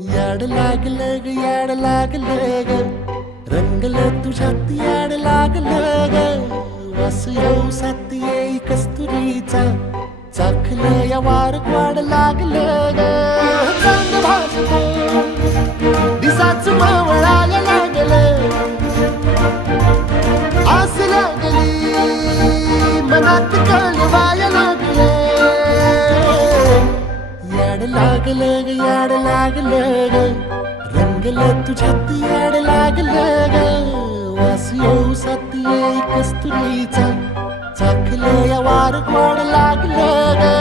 याड लागलं ग याड लागलं ग रंगलं तुझ्यात याड लागलं ग वास येऊ साथ येई कस्तुरीचा चाखलं या वार वाड लागलं ग चांग भासतो दिसाच मावळायला लागलं आस लागली मनात कळवायला लागलं याड लागलं ग याड लागलं ग रंगलं तुझ्यात याड लागलं ग वास येऊ साथ येई कस्तुरीचा चाखलं या वार गोड लागलं ग